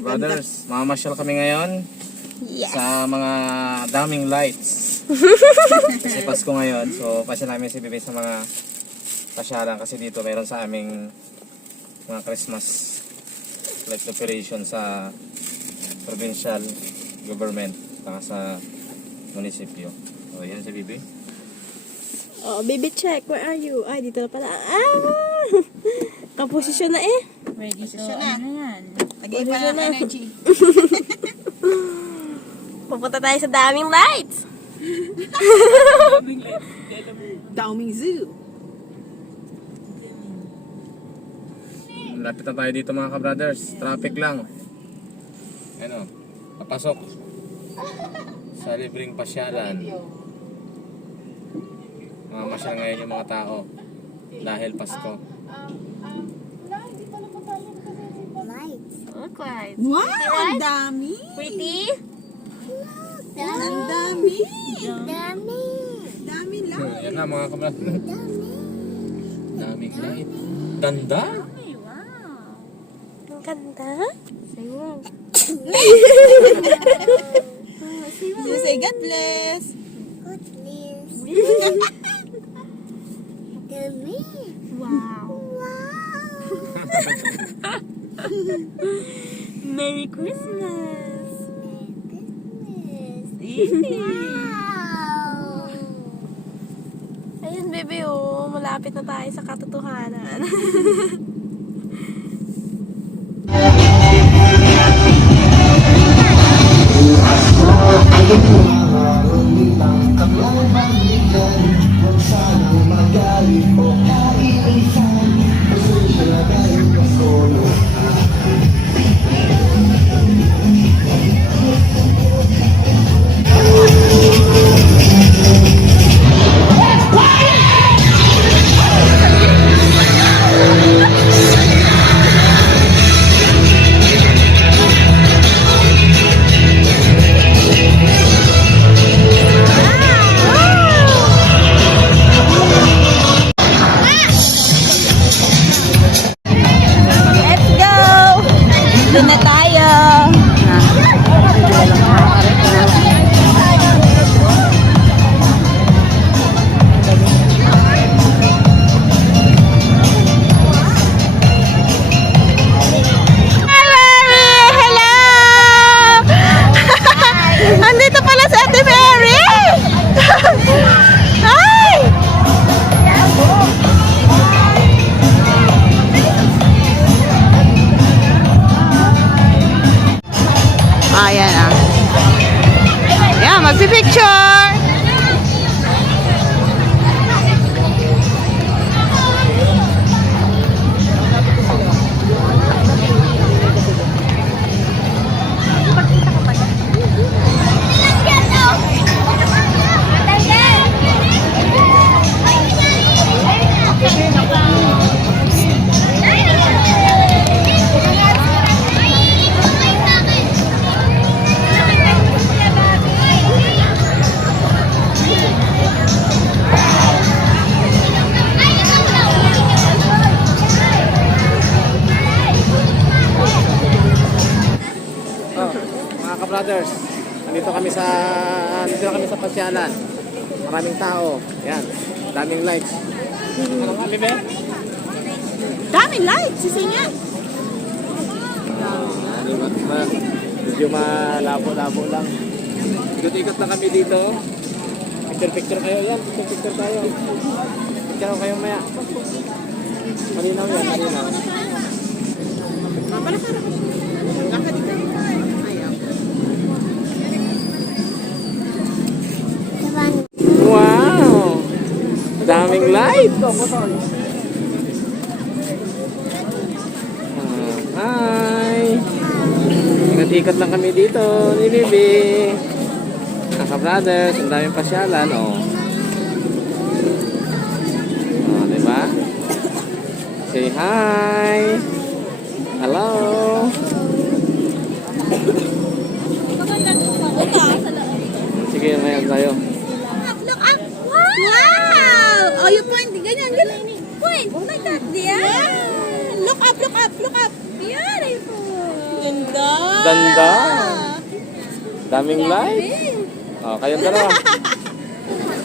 Brothers, mamamasyal kami ngayon Yes. sa mga daming lights. Kasi Pasko ngayon, so pasya namin si Bebe sa mga pasyalan kasi dito mayroon sa aming mga Christmas light operation sa provincial government saka sa munisipyo. So yan si Bebe. Oh, baby check. Where are you? Ay, dito na pala. Ah! Kaposisyon na eh. Ready to, Posisyon na. ano yan? Lagay pa ng energy. Pupunta tayo sa daming lights. Daoming Zoo. Lapit na tayo dito mga ka-brothers. Traffic lang. Ano, papasok sa libreng pasyalan. Mamasyal ngayon yung mga tao dahil Pasko. Look like. Wow, ang dami. Pretty? Ang dami. Dami lang. Yan na mga ka-brothers. Daming light. Ganda! Ay, wow. Ang ganda. Say wow. So say God bless. Wow. Merry Christmas. Ayun, bebe, oh. Malapit na tayo sa katotohanan. Let's go! Doon na tayo! Hello! Andito pala si Ate Mary! Hi! Ayan ah. Ayan, magpipicture! Oh, mga ka-brothers, nandito kami sa pasyalan. Maraming tao. Yan, daming lights. Ano nga, Bebe? Daming lights. Sisinya. Medyo malabo-labo lang. Ikot-ikot na kami dito. Picture kayo yan. Picture tayo. Picture kayo maya. Malinaw yan, malinaw. Wow! Daming lights! Hi! Ikot-ikot lang kami dito ni Bibi. Brothers, ang daming pasyalan, oh. Oh, diba? Say hi! Hello! Sige, mayan tayo. Look up. Wow! Oh, you point. Ganyan, ganyan. Point. Like that. Yeah. Look up, look up, look up. Beautiful. Ganda. Ganda. Daming light. Oh, kayong dalawa.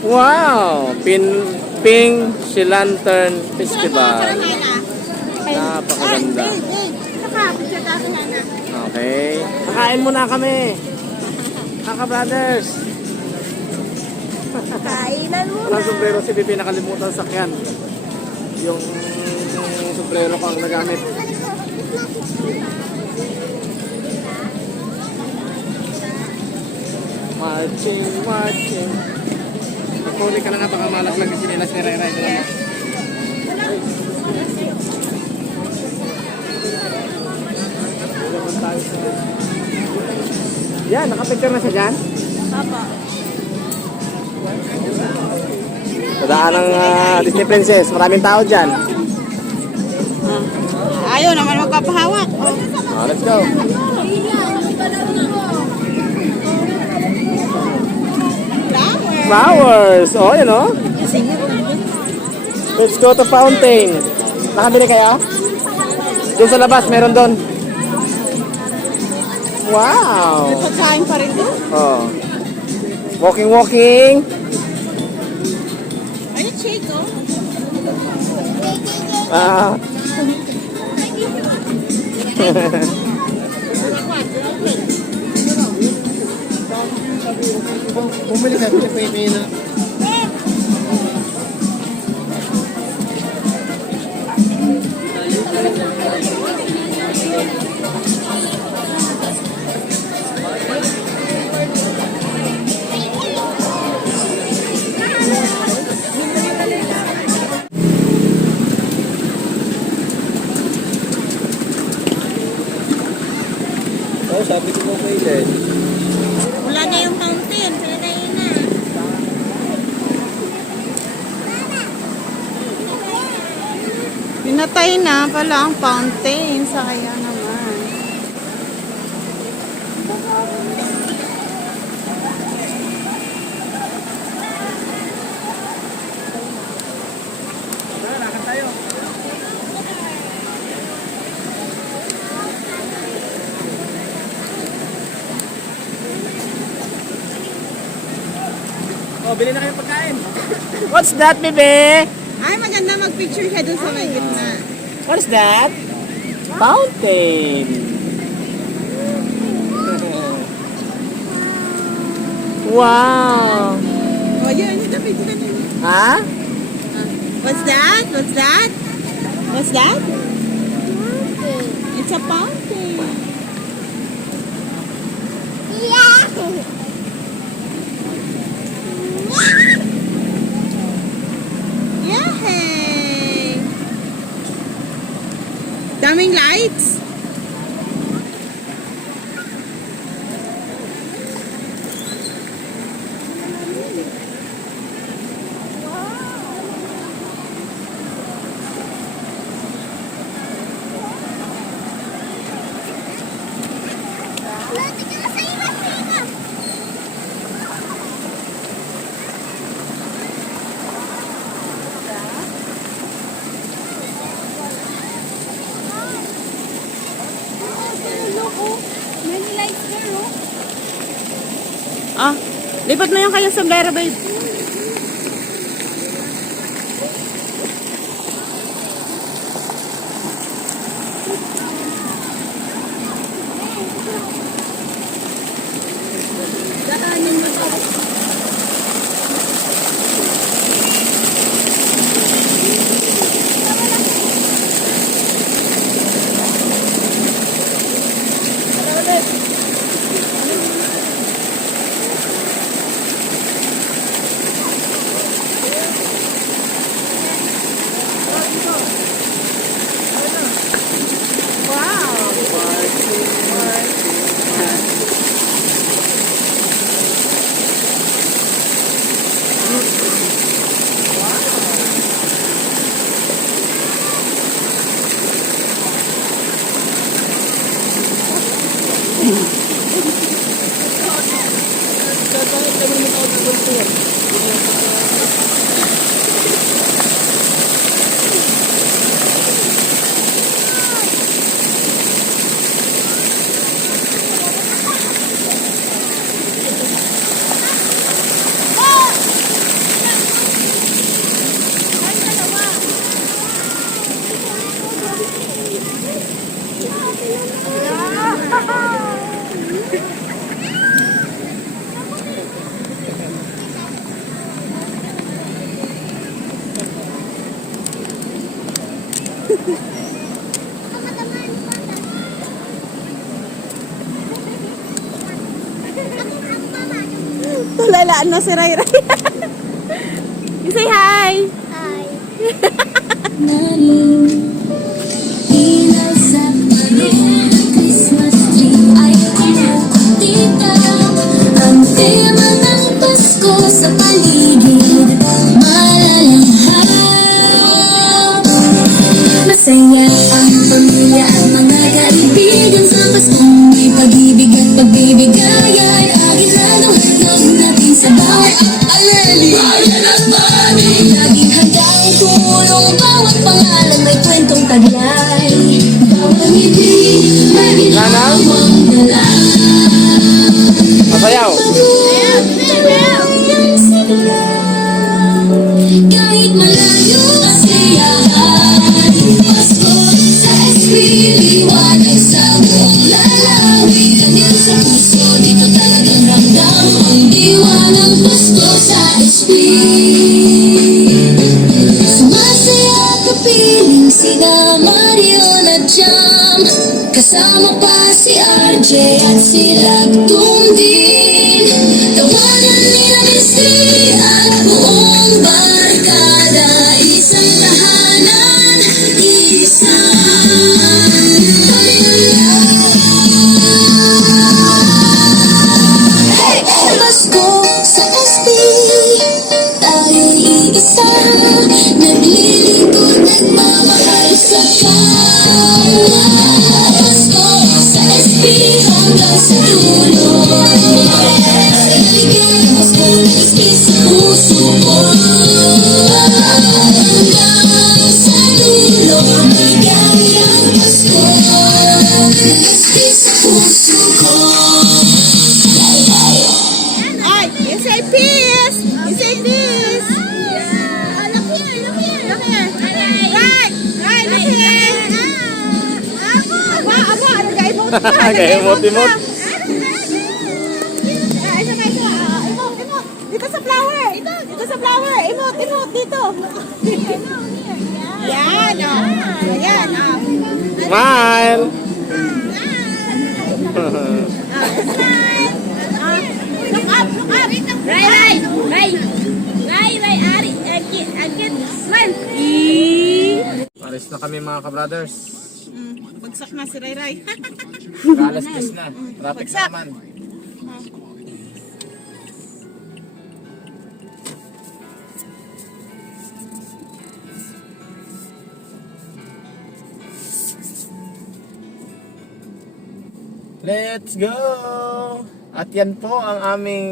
Wow! Pink Sea Lantern Festival. Napakaganda. Okay. Kakain muna kami. Kaka brothers. Kainan mo Walang sombrero si Bibi, nakalimutan sa sakyan. Yung sombrero ko ang nagamit. Marching. Pagpuli ka na nga, baka malaglag yung sinilas ni Ray Ray. Yan, nakapicture na siya dyan. Papa. Tadaan ng Disney Princess. Maraming tao dyan. Ayaw naman magpapahawak. Oh. Let's go. Flowers. Oh, yun oh. Let's go to fountain. Nakabili kayo? Doon sa labas, meron doon. Wow. May pagkain pa rin doon. Oh. Walking. Ayun, shake, oh. Ah. Bumili ka, pwede na. Oh, sabi ko mo kailan. Wala na yung fountain. Pinatayin na. Pinatay na pala ang fountain. Sayang naman. Lakad tayo. Oh, bili na kayo pagkain. What's that, bebe? Ay, maganda mag-picture siya dun sa may gitna. What's that? Fountain. Wow. Oh, yun. Yung picture na yun. Ha? What's that? What's that? What's that? It's a fountain. Yay! Daming lights. Ah, lipat mo yung kayong sombrero, babe. Tulalaan mo si Ray Ray. You say hi. Ilaw sa paring ng Christmas tree ay kumukutita. Ang tema ng Pasko sa paligid malalahap. Masaya ang pamilya at mga kaibigan sa Paskong may pag-ibig at pagbibigayan. Aginadong-hadong natin sa bawat aleli. Bayan at mani. Laging handang tumulong bawat pangalan may kwentong taglay. Bawat ngiti may ginawang dala. Masayaw. Kahit malayo siyahan, Pasko sa SP, liwanag sa buong lalawigan. Dito sa puso, dito talagang ramdam ang diwa ng Pasko sa SP. Sumasaya kapiling sina Mario na Jam, kasama pa si RJ at si Lagtung din. Tawanan nila Misty at buong barkada. Isang tahanan, isang pamilya. Hey! Pasko sa SP, tayo'y iisa. Naglilingkod, nagmamahal sa kapwa. Pasko sa SP hanggang sa dulo. Pasko na iski sa puso ko. Hanggang sa dulo, maligayang Pasko na iski sa puso ko. Ay, you say peace. You say peace. Look here, look here. Look here. Right, right, look here. Aba, nag-emote pa. Nag-emote-emote. Ay, isa pa, isa. Emote, emote. Dito sa flower. Dito sa flower. Emote, emote, dito. Yan, oh. Ayan, oh. Smile. Look up, look up. Ray, Ari, again, smile. Alis na kami mga ka-brothers. Bagsak na si Ray. Alas 10 na. Traffic Bagsak. naman. Let's go! At yan po ang aming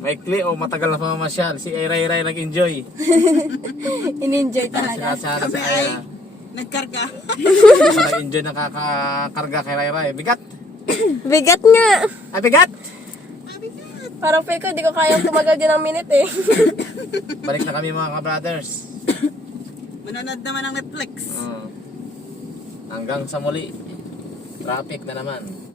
maikli o matagal na pamamasyal. Si Ray nag-enjoy. In-enjoy talaga. Sinasara Kami sa ay nagkarga. nag-enjoy na kakakarga kay Ray. Bigat! Bigat nga. Ay, bigat! Parang feel ko, di ko kayang tumagal din ng minute eh. Balik na kami mga ka-brothers. Manonood naman ng Netflix. Hanggang sa muli. Traffic na naman.